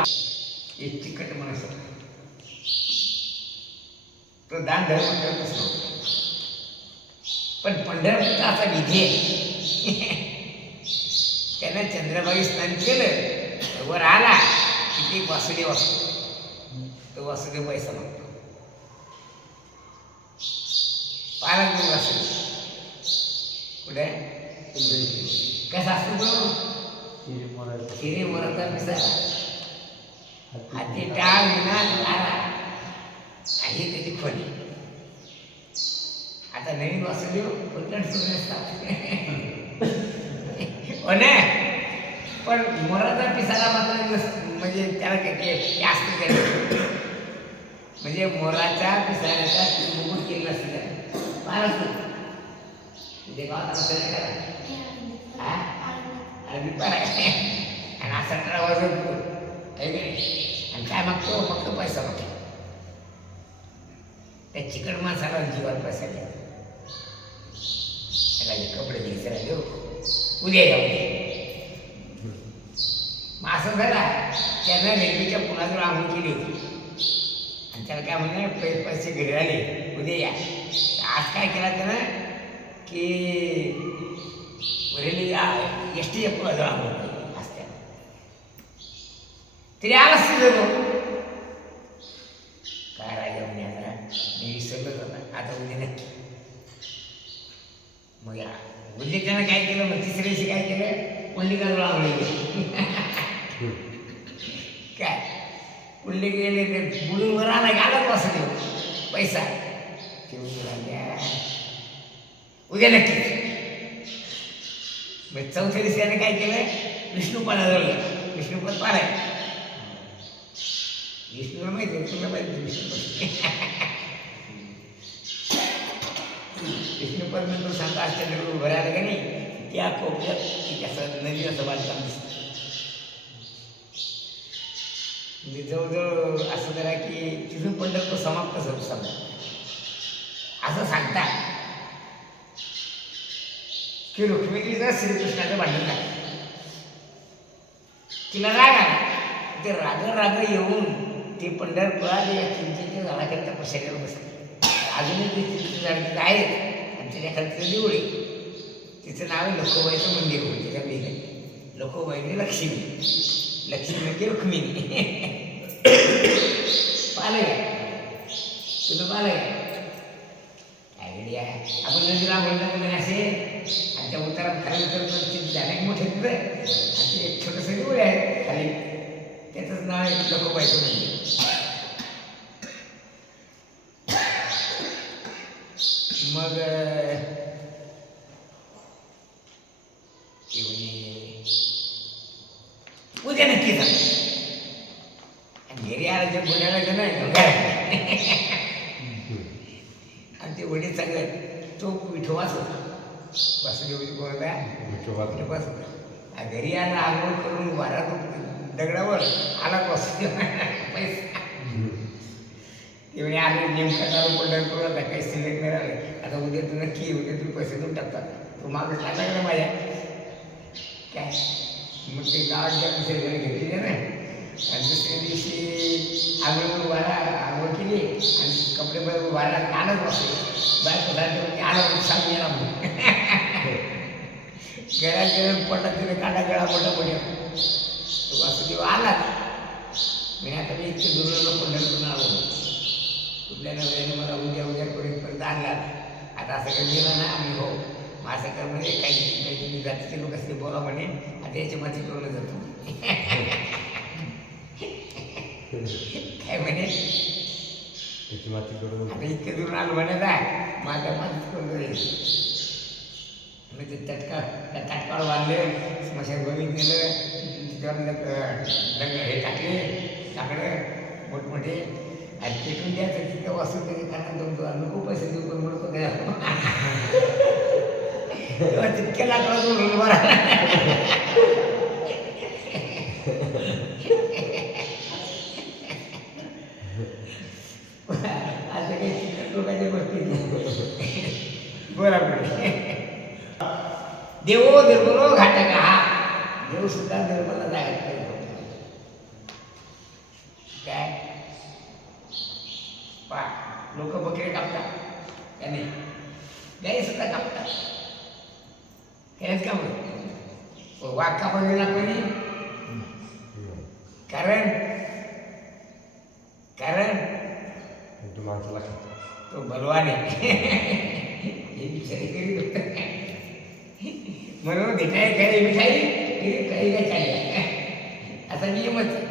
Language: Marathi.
एक तिखट माणूस तो दान धर्म करतच नव्हता. पण पंढरपूरचा असा विधी आहे त्यानं चंद्रभागी स्नान केलं वर आला की वासुदेव असतो. तो वासुदेव पैसा मागतो. पालक म्हणून वासुदेव कुठे कसा असतो तो हिरे मोराचा पिसारा हाती टाळ विना लारा आहे त्याची खोली. आता नवीन वासुदेव पटकन सुरू नसतात हो ना. पण मोराचा पिसारा मात्र म्हणजे त्याला काय असतं त्याला म्हणजे मोराच्या पिसाऱ्याचा मुकुट केलेला असतं त्याला पारच ते गावात असं नाही करा हा अरे पार आहे आणि असा ट्रा वाजवतो आणि काय मागतो फक्त पैसा मागतो. त्या चिकट माणसाला जीवाला पैसा द्या त्याला कपडे घ्यायचे देऊ उद्या या मग असं झाला त्यानं रेल्वेच्या पुलाजवळ आंघोळ केली होती आणि त्याला काय म्हणणे पैसे घरी आले उद्या या. आज काय केला त्यानं की रेल्वे एस टीच्या पुलाजवळ आंघोळ केली आज त्यानं तरी आलाच तिथं काय राजा म्हणे आता मी विसरलो होता आता उद्या नक्की. मग या उद्या त्यानं काय केलं मग तिसऱ्या दिवशी काय केलं पुंडलिकाजवळ आंघोळ केली काय पुंडलिक गेले ते बुडून वर आला घालत वासुदेव पैसा उद्या नक्की. मग चौथ्या दिवशी त्याने काय केलं विष्णुपदाजवळ गेला. विष्णुपद पालाय विष्णूला माहिती आहे तुला माहिती विष्णुपद विष्णुपद नंतर सांगता आश्चर्य उभं राहिलं का नाही त्या कोपऱ्यात की असं नदी असं बांधकाम दिसतं. म्हणजे जवळजवळ असं करा की तिथून पंढरपूर समाप्त होतं समजा असं सांगतात की रुक्मिणीचं श्रीकृष्णाचं भांडण झालं. तिला राग आला ते राग येऊन ते पंढरपुरात या चिंचेच्या झाडाखालच्या प्रशाला बसले. अजूनही ते चिंचेचे झाड तिथं आहेत आणि त्याच्या खालचं देऊळ आहे. तिचं नाव आहे लखोबाईचं मंदिर होतं. त्याच्या वेगळे लखोबाईने लक्ष्मी लक्ष्मी म्हणजे रुक्मिणी पाहिलं का तुला पाहिलं काय गडी आहे. आपण नदीला बोलता म्हणजे असे आणि त्या उतारात खाली उतरत झाले मोठे तिथं आणि ते एक छोटंसं देऊळ आहे खाली त्याचंच नाव आहे लखोबाईचं मंदिर. मग उद्या नक्की जा आणि घरी आला जे बोलायला नाही आणि ते वडील सांगत तो विठोबाच होता वासुदेवजी बोलला विठोबाच होता. घरी आला आंघोळ करून वारात दगडावर आला वासुदेव पैसा ते म्हणजे आले नेमका चालू पंढरपूर होता काही सिलेक्ट नाही राहिले. आता उद्या तू नक्की उद्या तू पैसे देऊन टाकतात तो मागं टाकला माझ्या काय मग ते गावाच्या दुसऱ्या घरी घेतलेले ना आणि दुसऱ्या दिवशी आंघोळ वारा आंघोळ केली आणि कपडे बरोबर वारा आलंच बसले बायको सारखे म्हणजे आला सांगून गेला म्हणून गळ्या गेलं पडला तिने काटा गळा मोठा पडला तो वासुदेव आला मी आता मी इतके दुर्लभ पंढरपूर आलो कुठल्या नव्याने मला उद्या करूनपर्यंत आणला. आता असं काही गेलं ना आम्ही हो मग असं कर म्हणजे काही तुम्ही जातीचे लोक असते बोला म्हणे आता याची माती करून जातो काय म्हणे त्याची माती करून आता इतके दूर आलो म्हणे काय माझ्या मातीच करून जाईल. म्हणजे त्या ताटकाळ बांधले स्मशानभूमीत नेलं तिच्यावर हे टाकलं मोठमोठे आणि पेटून द्यायचं तिथं वाचून त्याचे खाना दोन नको पैसे देऊ पण म्हणतो काय तेव्हा तितक्या लाकडातून उभा आता काही चिकट लोकांच्या गोष्टी बरोबर देवो निर्मलो घाटक हा देव सुद्धा निर्मला जायला पाहिजे. काय पा लोक बकरे कापतात त्याने गाई सुद्धा कापतात हेच का म्हणून वाघ का बनवला कोणी कारण कारण तो माणसाला खातो. तो बलवान आहे हे विचार करीत होता म्हणून मिठाई खाई मिठाई काही काय चालली असा नियमच